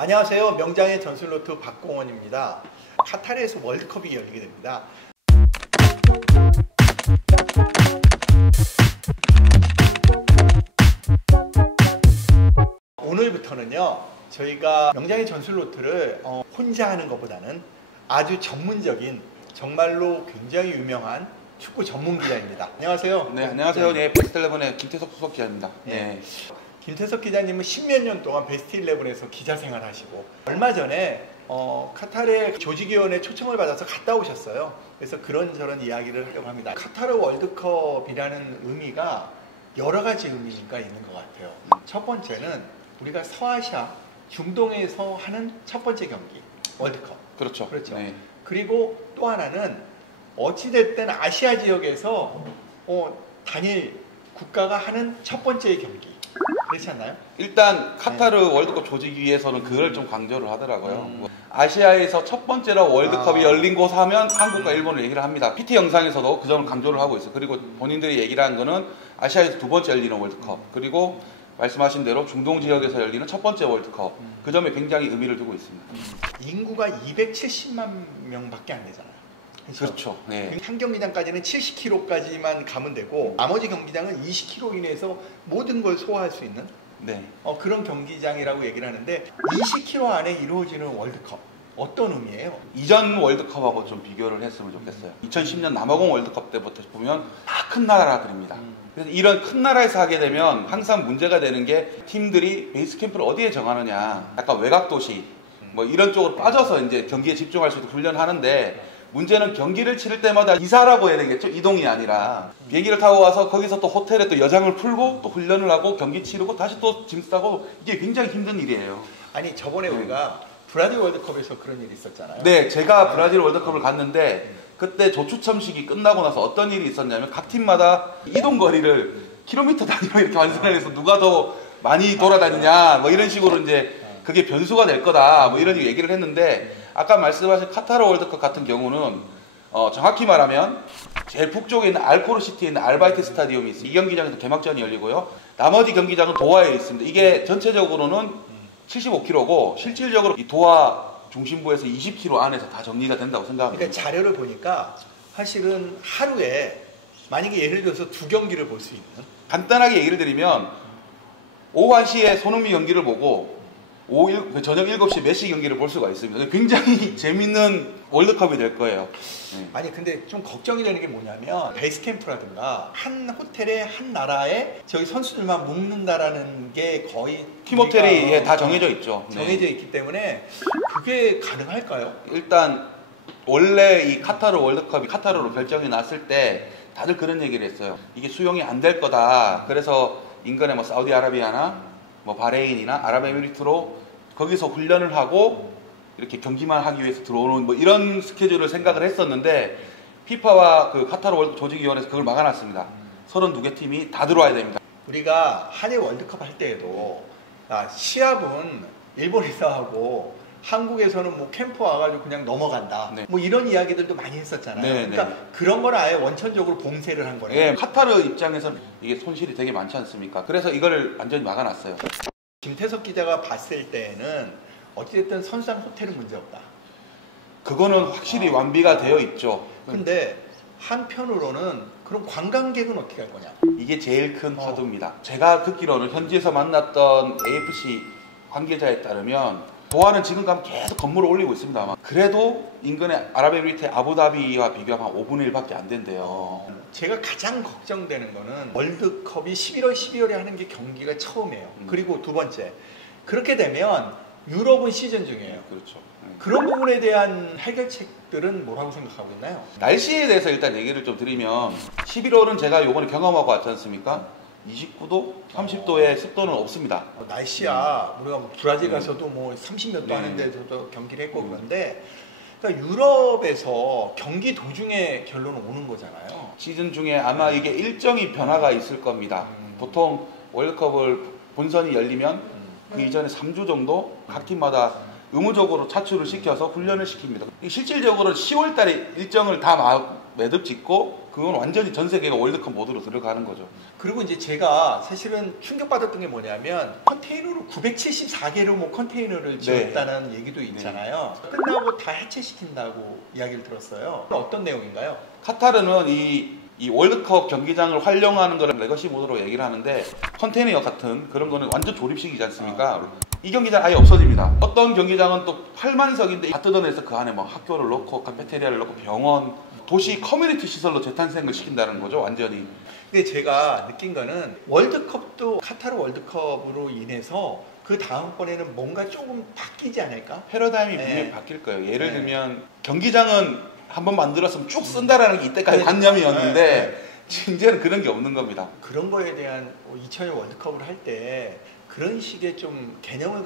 안녕하세요. 명장의 전술로트 박공원입니다. 카타르에서 월드컵이 열리게 됩니다. 오늘부터는요, 저희가 명장의 전술로트를 혼자 하는 것보다는 아주 전문적인, 정말로 굉장히 유명한 축구 전문 기자입니다. 안녕하세요. 네, 안녕하세요. 네, 베스트 11의 김태석 수석 기자입니다. 네. 김태석 기자님은 십몇 년 동안 베스트 11에서 기자 생활하시고 얼마 전에 카타르의 조직위원회 초청을 받아서 갔다 오셨어요. 그래서 그런저런 이야기를 하려고 합니다. 카타르 월드컵이라는 의미가 여러 가지 의미가 있는 것 같아요. 첫 번째는 우리가 서아시아, 중동에서 하는 첫 번째 경기, 월드컵. 그렇죠. 그렇죠. 네. 그리고 또 하나는 어찌됐든 아시아 지역에서 단일 국가가 하는 첫 번째 경기. 그렇지 않나요? 일단 카타르 월드컵 조직위에서는 그걸 좀 강조를 하더라고요. 아시아에서 첫 번째로 월드컵이 열린 곳 하면 한국과 일본을 얘기를 합니다. PT 영상에서도 그 점을 강조를 하고 있어요. 그리고 본인들이 얘기를 한 거는 아시아에서 두 번째 열리는 월드컵, 그리고 말씀하신 대로 중동 지역에서 열리는 첫 번째 월드컵, 그 점에 굉장히 의미를 두고 있습니다. 인구가 270만 명밖에 안 되잖아요. 그렇죠. 네. 한 경기장까지는 70km까지만 가면 되고 나머지 경기장은 20km 이내에서 모든 걸 소화할 수 있는 그런 경기장이라고 얘기를 하는데 20km 안에 이루어지는 월드컵 어떤 의미예요? 이전 월드컵하고 좀 비교를 했으면 좋겠어요. 2010년 남아공 월드컵 때부터 보면 다 큰 나라들입니다. 그래서 이런 큰 나라에서 하게 되면 항상 문제가 되는 게 팀들이 베이스 캠프를 어디에 정하느냐, 약간 외곽 도시 뭐 이런 쪽으로 빠져서 이제 경기에 집중할 수 있도록 훈련하는데, 문제는 경기를 치를 때마다 이사라고 해야 되겠죠? 이동이 아니라 비행기를 타고 와서 거기서 또 호텔에 또 여장을 풀고 또 훈련을 하고 경기 치르고 다시 또 짐 싸고, 이게 굉장히 힘든 일이에요. 아니 저번에 우리가 브라질 월드컵에서 그런 일이 있었잖아요. 네, 제가 브라질 월드컵을 갔는데 그때 조추첨식이 끝나고 나서 어떤 일이 있었냐면 각 팀마다 이동 거리를 킬로미터 단위로 이렇게 완성을 해서 누가 더 많이 돌아다니냐 뭐 이런 식으로 이제 그게 변수가 될 거다 뭐 이런 얘기를 했는데, 아까 말씀하신 카타르 월드컵 같은 경우는 정확히 말하면 제일 북쪽에 있는 알코르시티에 있는 알바이트 스타디움이 있어요. 이 경기장에서 개막전이 열리고요. 나머지 경기장은 도하에 있습니다. 이게 전체적으로는 75km고 실질적으로 이 도하 중심부에서 20km 안에서 다 정리가 된다고 생각합니다. 그러니까 자료를 보니까 사실은 하루에 만약에 예를 들어서 두 경기를 볼 수 있는, 간단하게 얘기를 드리면 오후 1시에 손흥민 경기를 보고 저녁 7시 메시 경기를 볼 수가 있습니다. 굉장히 재밌는 월드컵이 될 거예요. 네. 아니 근데 좀 걱정이 되는 게 뭐냐면 베이스 캠프라든가 한 호텔에 한 나라에 저희 선수들만 묵는다라는 게 거의 팀 호텔이 다 정해져 있죠. 정해져 있기 때문에 그게 가능할까요? 일단 원래 이 카타르 월드컵이 카타르로 결정이 났을 때 다들 그런 얘기를 했어요. 이게 수용이 안 될 거다. 그래서 인근에 뭐 사우디아라비아나 뭐 바레인이나 아랍에미리트로 거기서 훈련을 하고 이렇게 경기만 하기 위해서 들어오는 뭐 이런 스케줄을 생각을 했었는데, 피파와 그 카타르 월드컵 조직위원회에서 그걸 막아놨습니다. 32개 팀이 다 들어와야 됩니다. 우리가 한일 월드컵 할 때에도 시합은 일본에서 하고 한국에서는 뭐 캠프 와가지고 그냥 넘어간다. 네. 뭐 이런 이야기들도 많이 했었잖아요. 네, 그러니까 네. 그런 걸 아예 원천적으로 봉쇄를 한 거예요. 네, 카타르 입장에서는 이게 손실이 되게 많지 않습니까? 그래서 이거를 완전히 막아놨어요. 김태석 기자가 봤을 때는 어찌됐든 선수단 호텔은 문제없다. 그거는 확실히 완비가 되어 있죠. 근데 한편으로는 그럼 관광객은 어떻게 할 거냐? 이게 제일 큰 화두입니다. 제가 듣기로는 현지에서 만났던 AFC 관계자에 따르면 도하는 지금 가면 계속 건물을 올리고 있습니다. 아마. 그래도 인근의 아랍에미리트의 아부다비와 비교하면 한 5분의 1밖에 안 된대요. 제가 가장 걱정되는 거는 월드컵이 11월, 12월에 하는 게 경기가 처음이에요. 그리고 두 번째, 그렇게 되면 유럽은 시즌 중이에요. 그렇죠. 그런 부분에 대한 해결책들은 뭐라고 생각하고 있나요? 날씨에 대해서 일단 얘기를 좀 드리면, 11월은 제가 요번에 경험하고 왔지 않습니까? 29도, 30도의 습도는 없습니다. 날씨야 우리가 뭐 브라질 가서도 뭐 30몇 도 하는데도 경기를 했고 그런데, 그러니까 유럽에서 경기 도중에 결론은 오는 거잖아요. 시즌 중에 아마 이게 일정이 변화가 있을 겁니다. 보통 월드컵을 본선이 열리면 그 이전에 3주 정도 각 팀마다 의무적으로 차출을 시켜서 훈련을 시킵니다. 실질적으로 10월 달에 일정을 다 매듭 짓고 그건 완전히 전 세계가 월드컵 모드로 들어가는 거죠. 그리고 이제 제가 사실은 충격받았던 게 뭐냐면 컨테이너로 974개로 뭐 컨테이너를 지었다는 얘기도 있잖아요. 끝나고 다 해체시킨다고 이야기를 들었어요. 어떤 내용인가요? 카타르는 이 월드컵 경기장을 활용하는 거를 레거시 모드로 얘기를 하는데 컨테이너 같은 그런 거는 완전 조립식이지 않습니까? 이 경기장 아예 없어집니다. 어떤 경기장은 또 8만석인데 다 뜯어내서 그 안에 뭐 학교를 넣고 카페테리아를 넣고 병원, 도시 커뮤니티 시설로 재탄생을 시킨다는 거죠, 완전히. 근데 제가 느낀 거는 월드컵도 카타르 월드컵으로 인해서 그 다음번에는 뭔가 조금 바뀌지 않을까? 패러다임이 분명히 바뀔 거예요. 예를 들면 경기장은 한번 만들었으면 쭉 쓴다라는 게 이때까지 관념이었는데 이제는 그런 게 없는 겁니다. 그런 거에 대한 2002 월드컵을 할 때 그런 식의 좀 개념을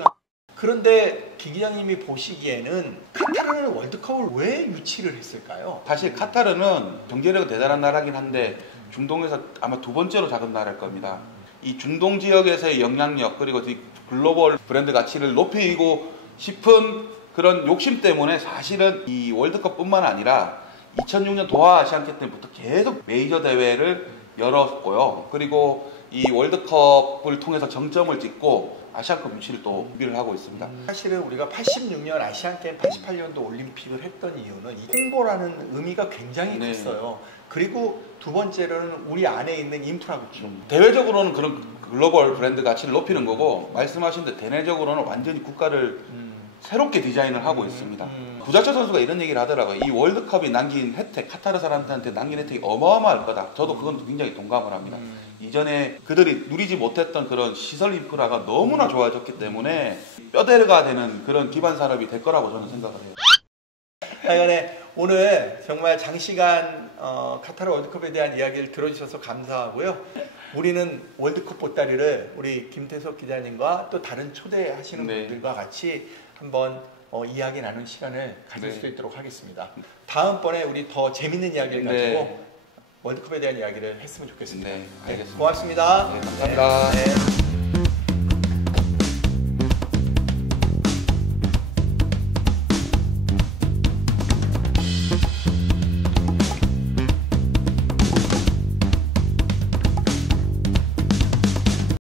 그런데 김 기자님이 보시기에는 카타르는 월드컵을 왜 유치를 했을까요? 사실 카타르는 경제력은 대단한 나라긴 한데 중동에서 아마 두 번째로 작은 나라일 겁니다. 이 중동 지역에서의 영향력 그리고 글로벌 브랜드 가치를 높이고 싶은 그런 욕심 때문에 사실은 이 월드컵뿐만 아니라 2006년 도하 아시안게임 때부터 계속 메이저 대회를 열었고요. 그리고 이 월드컵을 통해서 정점을 찍고 아시안컵 유치를 또 준비를 하고 있습니다. 사실은 우리가 86년 아시안게임, 88년도 올림픽을 했던 이유는 이 홍보라는 의미가 굉장히 컸어요. 그리고 두 번째로는 우리 안에 있는 인프라 구축. 대외적으로는 그런 글로벌 브랜드 가치를 높이는 거고 말씀하신 대로 대내적으로는 완전히 국가를 새롭게 디자인을 하고 있습니다. 구자철 선수가 이런 얘기를 하더라고요. 이 월드컵이 남긴 혜택, 카타르 사람들한테 남긴 혜택이 어마어마할 거다. 저도 그건 굉장히 동감을 합니다. 이전에 그들이 누리지 못했던 그런 시설 인프라가 너무나 좋아졌기 때문에 뼈대가 되는 그런 기반 산업이 될 거라고 저는 생각을 해요. 하여간에 오늘 정말 장시간 카타르 월드컵에 대한 이야기를 들어주셔서 감사하고요. 우리는 월드컵 보따리를 우리 김태석 기자님과 또 다른 초대하시는 분들과 같이 한번 이야기 나눈 시간을 가질 수 있도록 하겠습니다. 다음번에 우리 더 재밌는 이야기를 가지고 월드컵에 대한 이야기를 했으면 좋겠습니다. 알겠습니다. 고맙습니다. 감사합니다.